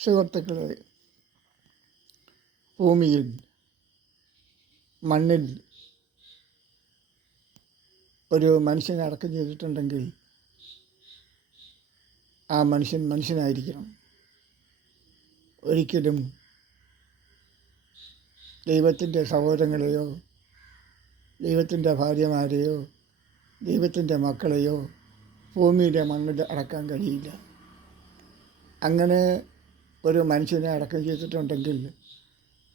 സുഹൃത്തുക്കളെ, ഭൂമിയിൽ മണ്ണിൽ ഒരു മനുഷ്യനെ അടക്കം ചെയ്തിട്ടുണ്ടെങ്കിൽ ആ മനുഷ്യൻ മനുഷ്യനായിരിക്കണം. ഒരിക്കലും ദൈവത്തിൻ്റെ സഹോദരങ്ങളെയോ ദൈവത്തിൻ്റെ ഭാര്യമാരെയോ ദൈവത്തിൻ്റെ മക്കളെയോ ഭൂമിയിലെ മണ്ണിൽ അടക്കാൻ കഴിയില്ല. അങ്ങനെ ഒരു മനുഷ്യനെ അടക്കം ചെയ്തിട്ടുണ്ടെങ്കിൽ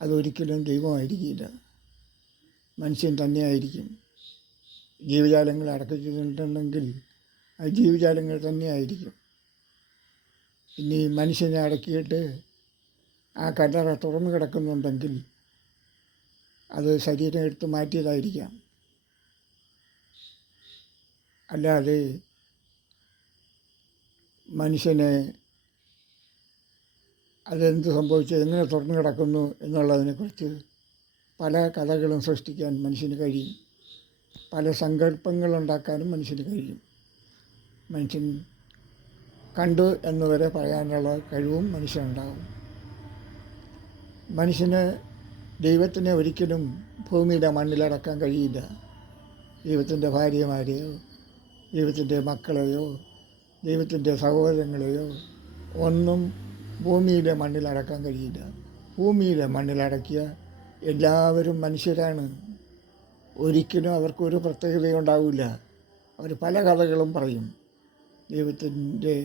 അതൊരിക്കലും ദൈവമായിരിക്കില്ല, മനുഷ്യൻ തന്നെയായിരിക്കും. ജീവജാലങ്ങൾ അടക്കം ചെയ്തിട്ടുണ്ടെങ്കിൽ അത് ജീവജാലങ്ങൾ തന്നെയായിരിക്കും. ഇനി മനുഷ്യനെ അടക്കിയിട്ട് ആ കല്ലറ തുറന്നു കിടക്കുന്നുണ്ടെങ്കിൽ അത് ശരീരം എടുത്ത് മാറ്റിയതായിരിക്കാം. അല്ലാതെ മനുഷ്യനെ അതെന്ത് സംഭവിച്ചു, എങ്ങനെ തുറന്നു കിടക്കുന്നു എന്നുള്ളതിനെക്കുറിച്ച് പല കഥകളും സൃഷ്ടിക്കാൻ മനുഷ്യന് കഴിയും. പല സങ്കല്പങ്ങളുണ്ടാക്കാനും മനുഷ്യന് കഴിയും. മനുഷ്യൻ കണ്ടു എന്ന് വരെ പറയാനുള്ള കഴിവും മനുഷ്യനുണ്ടാകും. മനുഷ്യന് ദൈവത്തിനെ ഒരിക്കലും ഭൂമിയിലെ മണ്ണിലടക്കാൻ കഴിയില്ല. ദൈവത്തിൻ്റെ ഭാര്യമാരെയോ ദൈവത്തിൻ്റെ മക്കളെയോ ദൈവത്തിൻ്റെ സഹോദരങ്ങളെയോ ഒന്നും ഭൂമിയിലെ മണ്ണിലടക്കാൻ കഴിയില്ല. ഭൂമിയിലെ മണ്ണിലടക്കിയ എല്ലാവരും മനുഷ്യരാണ്. ഒരിക്കലും അവർക്കൊരു പ്രത്യേകതയുണ്ടാവില്ല. അവർ പല കഥകളും പറയും. ദൈവത്തിൻ്റെ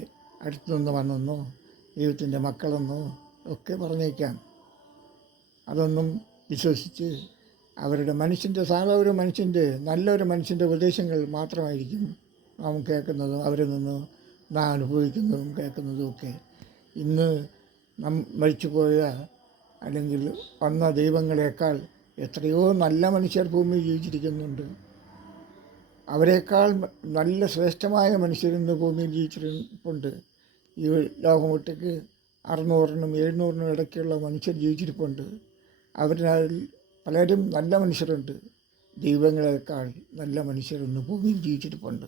അടുത്തു നിന്ന് വന്നെന്നോ ദൈവത്തിൻ്റെ മക്കളെന്നോ ഒക്കെ പറഞ്ഞേക്കാം. അതൊന്നും വിശ്വസിച്ച് അവരുടെ മനുഷ്യൻ്റെ സാധാരണ മനുഷ്യൻ്റെ നല്ലൊരു മനുഷ്യൻ്റെ ഉപദേശങ്ങൾ മാത്രമായിരിക്കും നാം കേൾക്കുന്നതും അവരിൽ നിന്ന് നാം അനുഭവിക്കുന്നതും കേൾക്കുന്നതും ഒക്കെ. ഇന്ന് മരിച്ചുപോയ അല്ലെങ്കിൽ വന്ന ദൈവങ്ങളെക്കാൾ എത്രയോ നല്ല മനുഷ്യർ ഭൂമിയിൽ ജീവിച്ചിരിക്കുന്നുണ്ട്. അവരെക്കാൾ നല്ല ശ്രേഷ്ഠമായ മനുഷ്യരിന്ന് ഭൂമിയിൽ ജീവിച്ചിരിപ്പുണ്ട്. ഈ ലോകമൊട്ടേക്ക് 600-നും 700-നും ഇടയ്ക്കുള്ള മനുഷ്യർ ജീവിച്ചിരിപ്പുണ്ട്. അവരിൽ പലരും നല്ല മനുഷ്യരുണ്ട്. ദൈവങ്ങളെക്കാൾ നല്ല മനുഷ്യരിന്ന് ഭൂമിയിൽ ജീവിച്ചിരിപ്പുണ്ട്.